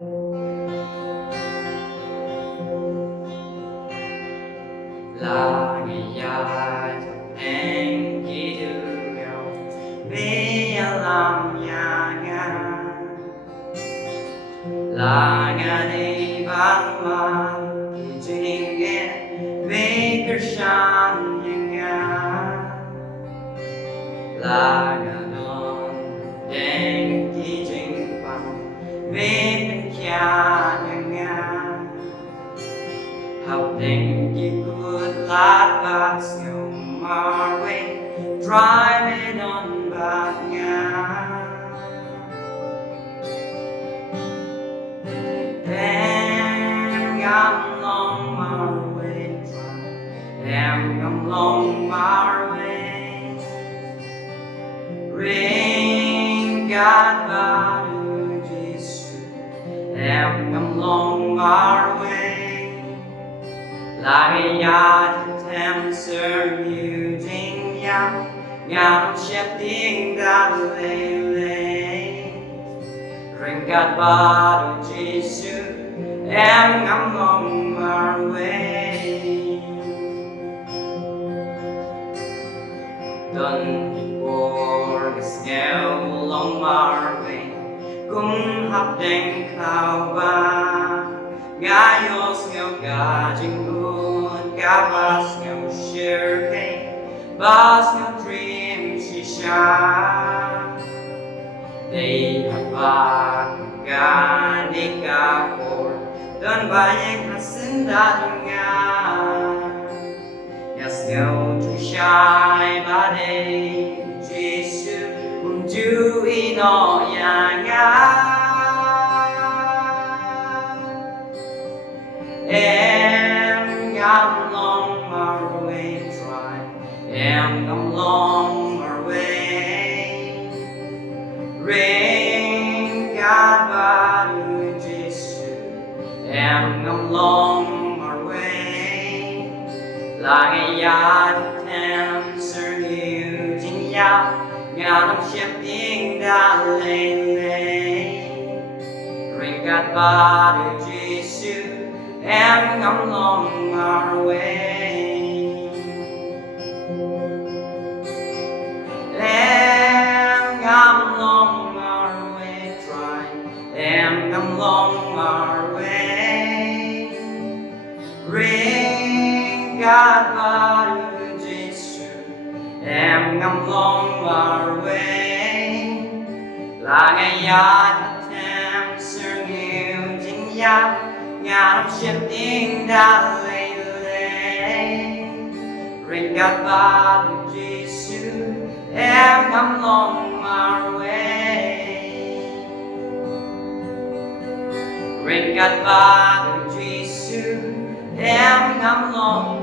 là ngày dài em chỉ đưa nhau vì làm nhà nga là ngày đi ban man thì chỉ nghe vì cơ san nga là ngày non đen chỉ chính bằng vì bên cha nga học tình chỉ good lát bát siêu Marwei driving on bát nga em ngắm long Marwei em ngắm long Marwei ring God ba du Jesus em ngắm long Marwei lại nhà thêm sơ như chính nhau ngắm xếp tiếng đã lê lê ring God ba du Jesus em ngắm long Marwei tuần thì của cái nghèo long Marwei cũng hấp đánh khao ba Gayos nghèo cả chính buồn cả bas nghèo share pain bas nghèo dream shisha đây là ba cả đi cả cor đơn banyak hasin datang nga yes nghèo chu shai ba day Jesus unju ino ya nga em ngắm long Marwei drive em ngắm long Marwei ring God ba du Jesus em ngắm long Marwei là ngày ya thêm sơ nhiều chính nhau nhà nông xếp tiếng đã lên ring God ba du Jesus em ngắm long Marwei em ngắm long Marwei drive em ngắm long Marwei ring God ba du Jesus em ngắm long Marwei là ngày ya thêm sương nhiều chính nhau nhà nông xếp tiếng đã lê lê ring God ba du Jesus em ngắm long Marwei ring God ba du Jesus em ngắm long